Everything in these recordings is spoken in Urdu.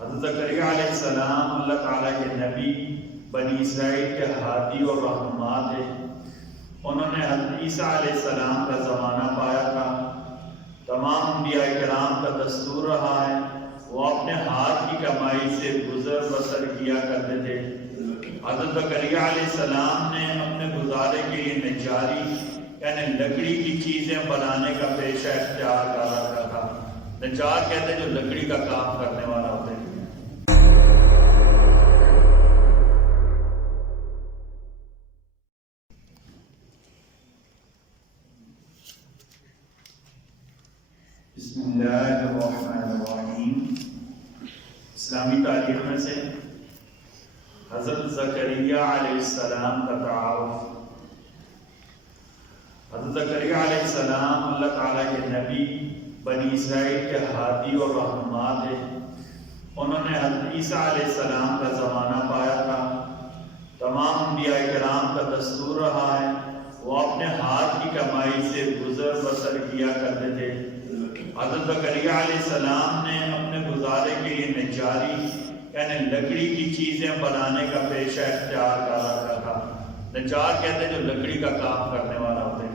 حضرت زکریا علیہ السلام اللہ تعالیٰ کے نبی، بنی اسرائیل کے ہادی اور رہنما تھے۔ انہوں نے حضرت عیسیٰ علیہ السلام کا زمانہ پایا تھا۔ تمام انبیاء کرام کا دستور رہا ہے وہ اپنے ہاتھ کی کمائی سے گزر بسر کیا کرتے تھے۔ حضرت زکریا علیہ السلام نے اپنے گزارے کے لیے نجاری یعنی لکڑی کی چیزیں بنانے کا پیشہ اختیار کر رکھا تھا۔ نجار کہتے ہیں جو لکڑی کا کام کرنے والا ہوتا ہے۔ بسم اللہ الرحمن الرحیم۔ اسلامی تاریخ میں سے حضرت زکریا علیہ السلام کا تعارف۔ حضرت زکریا علیہ السلام اللہ تعالیٰ کے نبی، بنی اسرائیل کے ہادی اور رہنما تھے۔ انہوں نے حضرت عیسیٰ علیہ السلام کا زمانہ پایا تھا۔ تمام انبیاء کرام کا دستور رہا ہے وہ اپنے ہاتھ کی کمائی سے گزر بسر کیا کرتے تھے۔ حضرت زکریا علیہ السلام نے اپنے گزارے کے لیے نجاری یعنی لکڑی کی چیزیں بنانے کا پیشہ اختیار کر رکھا تھا۔ نجار کہتے ہیں جو لکڑی کا کام کرنے والا ہوتا ہے۔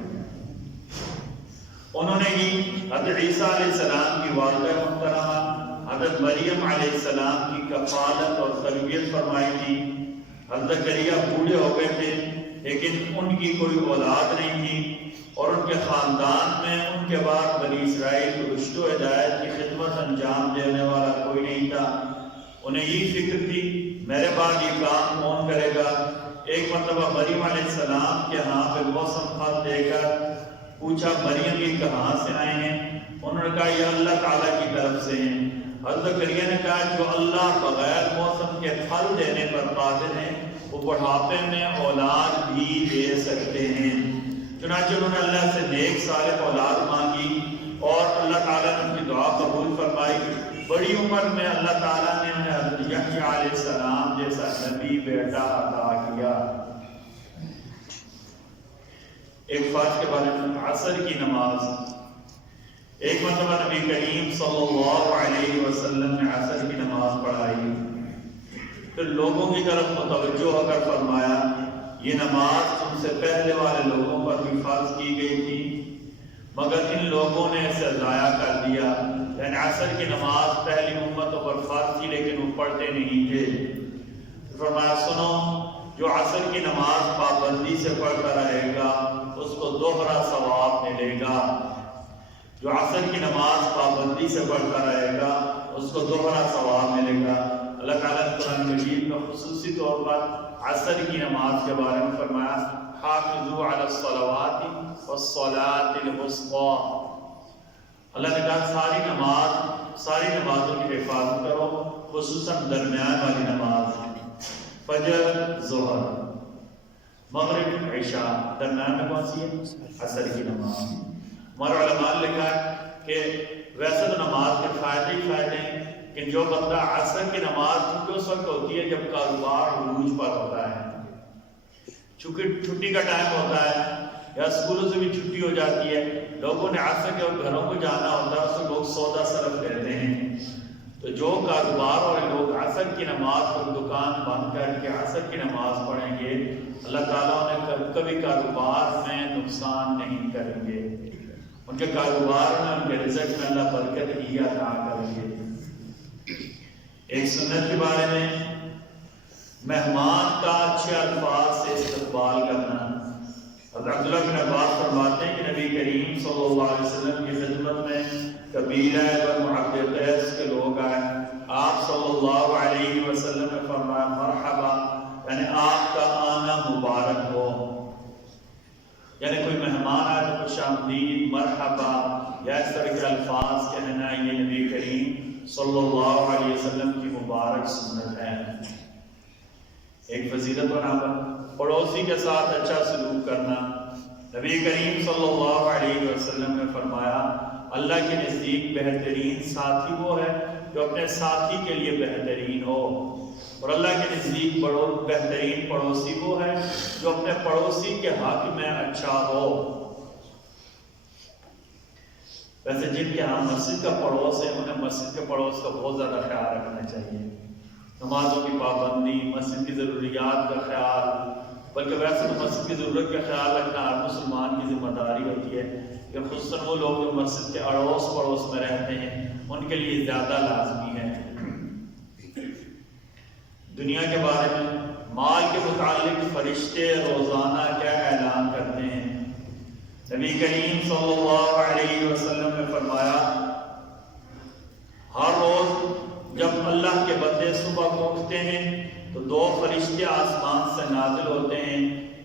انہوں نے ہی حضرت عیسیٰ علیہ السلام کی والدہ محترمہ حضرت مریم علیہ السلام کی کفالت اور تربیت فرمائی تھی۔ حضرت زکریا بوڑھے ہو گئے تھے لیکن ان کی کوئی اولاد نہیں تھی اور ان کے خاندان میں ان کے بعد بنی اسرائیل کو رشد و ہدایت کی خدمت انجام دینے والا کوئی نہیں تھا۔ انہیں یہ فکر تھی میرے بعد یہ کام کون کرے گا۔ ایک مرتبہ مریم علیہ السلام کے ہاں پہ موسم پھل دے کر پوچھا مریم یہ کہاں سے آئے ہیں؟ انہوں نے کہا یہ اللہ تعالیٰ کی طرف سے ہیں۔ حضرت زکریا نے کہا جو اللہ بغیر موسم کے پھل دینے پر قادر ہیں وہ بڑھاپے میں اولاد بھی دے سکتے ہیں۔ چنانچہ انہوں نے اللہ سے نیک صالح اولاد مانگی اور اللہ تعالیٰ نے ان کی دعا قبول فرمائی۔ بڑی عمر میں اللہ تعالیٰ نے انہیں حضرت یحییٰ علیہ السلام جیسا نبی بیٹا عطا کیا۔ ایک فرض کے بارے میں عصر کی نماز۔ ایک مرتبہ نبی کریم صلی اللہ علیہ وسلم نے عصر کی نماز پڑھائی، پھر لوگوں کی طرف متوجہ ہو کر فرمایا یہ نماز تم سے پہلے والے لوگوں پر بھی فرض کی گئی تھی مگر ان لوگوں نے اسے ضائع کر دیا۔ یعنی عصر کی نماز پہلی امتوں پر فرض تھی لیکن وہ پڑھتے نہیں تھے۔ فرمایا سنو جو عصر کی نماز پابندی سے پڑھتا رہے گا اس کو دوہرا ثواب ملے گا۔ جو عصر کی نماز پابندی سے پڑھتا رہے گا اس کو دوہرا ثواب ملے گا۔ اللہ تعالیٰ نے قرآن مجید میں خصوصی طور پر عصر کی نماز کے بارے میں فرمایا حافظوا علی الصلوات والصلاة الوسطی۔ اللہ نے کہا ساری نمازوں کی حفاظت کرو، خصوصاً درمیان والی نماز، فجر، ظہر، مغرب، عشاء، درمیان میں کون سی ہے؟ عصر کی نماز۔ ہمارے علماء نے لکھا ہے کہ ویسے تو نماز کے فائدے ہی فائدے ہیں کہ جو بندہ عصر کی نماز چونکہ اس وقت ہوتی ہے جب کاروبار عروج پر ہوتا ہے، چونکہ چھٹی کا ٹائم ہوتا ہے یا اسکولوں سے بھی چھٹی ہو جاتی ہے، لوگوں نے عصر کے گھروں کو جانا ہوتا ہے، اس میں لوگ سودا صرف کرتے ہیں۔ تو جو کاروبار والے لوگ عصر کی نماز پر دکان بند کر کے عصر کی نماز پڑھیں گے اللہ تعالیٰ انہیں کبھی کاروبار میں نقصان نہیں کریں گے، ان کے کاروبار میں ان کے رزق میں اللہ برکت ہی عطا کریں گے۔ ایک سنت کے بارے میں مہمان کا اچھے الفاظ سے استقبال کرنا۔ حضرت عبداللہ بن عباس فرماتے ہیں کہ نبی کریم صلی اللہ علیہ وسلم کی خدمت میں قبیلہ بنو عبد قیس کے لوگ آئے، آپ صلی اللہ علیہ وسلم نے فرمایا مرحبا، یعنی آپ کا آنا مبارک ہو۔ یعنی کوئی مہمان آئے تو خوش آمدید، مرحبا یا اس طرح کے الفاظ کہنا یہ نبی کریم صلی اللہ علیہ وسلم کی مبارک سنت ہے۔ ایک فضیلت بنا پڑوسی کے ساتھ اچھا سلوک کرنا۔ نبی کریم صلی اللہ علیہ وسلم نے فرمایا اللہ کے نزدیک بہترین ساتھی وہ ہے جو اپنے ساتھی کے لیے بہترین ہو، اور اللہ کے نزدیک بہترین پڑوسی وہ ہے جو اپنے پڑوسی کے حق میں اچھا ہو۔ ویسے جن کے ہاں مسجد کا پڑوس ہے انہیں مسجد کے پڑوس کا بہت زیادہ خیال رکھنا چاہیے، نمازوں کی پابندی، مسجد کی ضروریات کا خیال، بلکہ ویسے تو مسجد کی ضرورت کا خیال رکھنا ہر مسلمان کی ذمہ داری ہوتی ہے، کہ خصوصاً وہ لوگ جو مسجد کے اڑوس پڑوس میں رہتے ہیں ان کے لیے زیادہ لازمی ہے۔ دنیا کے بارے میں مال کے متعلق فرشتے روزانہ کیا اعلان کرتے ہیں؟ نبی کریم صلی اللہ علیہ وسلم نے فرمایا، ہر روز جب اللہ کے بندے صبح کو اٹھتے ہیں تو 2 فرشتے آسمان سے نازل ہوتے ہیں،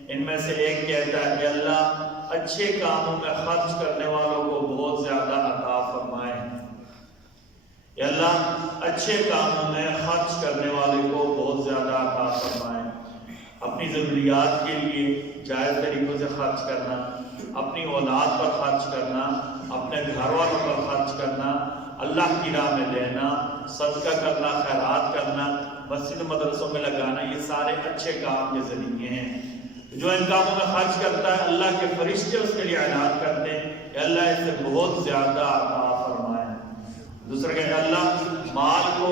ان میں سے ایک کہتا ہے کہ اللہ اچھے کاموں میں خرچ کرنے والوں کو بہت زیادہ عطا فرمائے، یا اللہ اچھے کاموں میں خرچ کرنے والے کو بہت زیادہ عطا فرمائے۔ اپنی ضروریات کے لیے جائز طریقوں سے خرچ کرنا، اپنی اولاد پر خرچ کرنا، اپنے گھر والوں پر خرچ کرنا، اللہ کی راہ میں دینا، صدقہ کرنا، خیرات کرنا، مسجد مدرسوں میں لگانا، یہ سارے اچھے کام کے ذریعے ہیں۔ جو ان کاموں میں خرچ کرتا ہے اللہ کے فرشتے اس کے لیے اعلان کرتے ہیں کہ اللہ اس سے بہت زیادہ عطا فرمائے۔ دوسرا کہ اللہ مال کو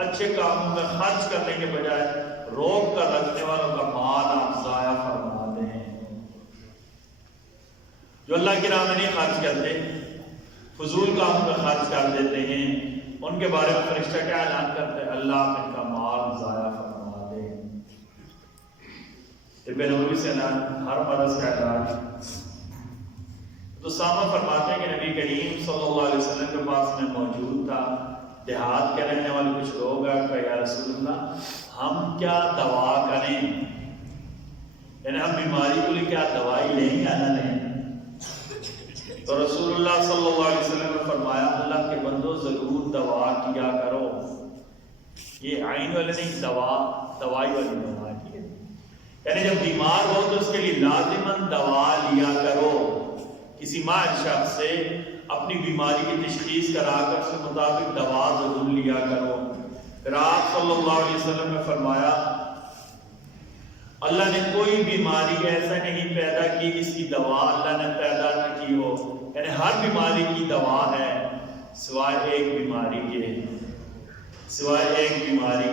اچھے کاموں میں خرچ کرنے کے بجائے روک کر رکھنے والوں کا مال آپ ضائع فرما دیں۔ جو اللہ کی راہ میں نہیں خرچ کرتے، فضول کاموں میں خرچ کر دیتے ہیں، ان کے بارے میں فرشتہ کیا اعلان کرتے ہیں؟ اللہ آپ ان کا مال ضائع فرما دے۔ طب نبوی سے ہر مرض کا علاج تو سامہ فرماتے ہیں کہ نبی کریم صلی اللہ علیہ وسلم کے پاس میں موجود تھا، دیہات کے رہنے والے کچھ لوگ آ کر یا رسول اللہ ہم کیا دوا کریں، یعنی ہم بیماری کے لیے کیا دوائی لیں یا نہ لیں؟ تو رسول اللہ صلی اللہ علیہ وسلم نے فرمایا، اللہ کے بندو ضرور دوا کیا کرو، یہ عین والے نہیں، دوائی والی دوا کی ہے، یعنی جب بیمار ہو تو اس کے لیے لازماً دوا لیا کرو۔ کسی ماہر شخص سے اپنی بیماری کی تشخیص کرا کر اس کے مطابق دوا ضرور لیا کرو۔ پھر آپ صلی اللہ علیہ وسلم نے فرمایا، اللہ نے کوئی بیماری ایسا نہیں پیدا کی جس کی دوا اللہ نے پیدا نہ کی ہو، یعنی ہر بیماری کی دوا ہے سوائے ایک بیماری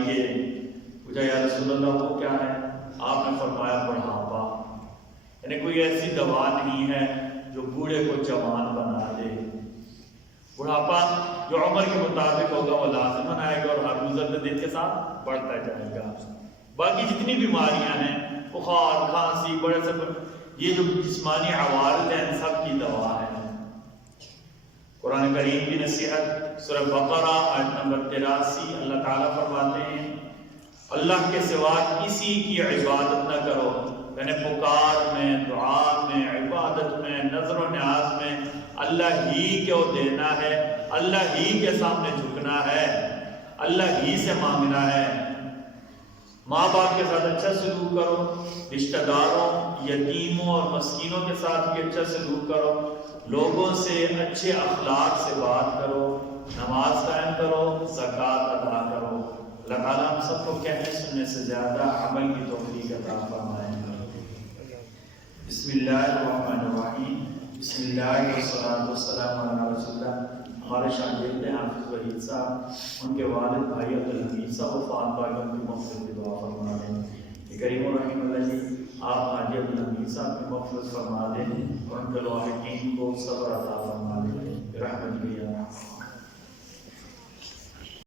کے، پوچھا یا رسول اللہ وہ کیا ہے؟ آپ نے فرمایا بڑھاپا، یعنی کوئی ایسی دوا نہیں ہے جو بوڑھے کو جوان بنا دے۔ بڑھاپا جو عمر کے مطابق ہوگا وہ لازماً آئے گا اور ہر گزرتے دن کے ساتھ بڑھتا جائے گا۔ باقی جتنی بیماریاں ہیں، بخار، کھانسی، بڑے سے یہ جو جسمانی عوارض ہیں، ان سب کی دوا ہے۔ قرآن کریم کی نصیحت سورہ بقرہ آیت نمبر 83 اللہ تعالیٰ فرماتے ہیں، اللہ کے سوا کسی کی عبادت نہ کرو، یعنی پکار میں، دعا میں، عبادت میں، نظر و نیاز میں اللہ ہی کو دینا ہے، اللہ ہی کے سامنے جھکنا ہے، اللہ ہی سے مانگنا ہے۔ ماں باپ کے ساتھ اچھا سلوک کرو، رشتہ داروں، یتیموں اور مسکینوں کے ساتھ بھی اچھا سلوک کرو، لوگوں سے اچھے اخلاق سے بات کرو، نماز قائم کرو، زکوٰۃ ادا کرو۔ اللہ تعالیٰ ہم سب کو کہنے سننے سے زیادہ عمل کی توفیق عطا فرمائے۔ بسم اللہ الرحمن الرحیم، بسم اللہ والصلاۃ والسلام علی رسول اللہ۔ ہمارے شاگرد حافظ وحید صاحب، ان کے والد بھائی عبدالحمید صاحب وفات پا گئے، ان کی مغفرت کی دعا فرما دیں۔ کریم الرحیم اللہ جی آپ حاجی عبدالحمید صاحب کی مغفرت فرما دیں اور ان کے لاحقین کو صبر عطا فرما دیں، رحمت بھی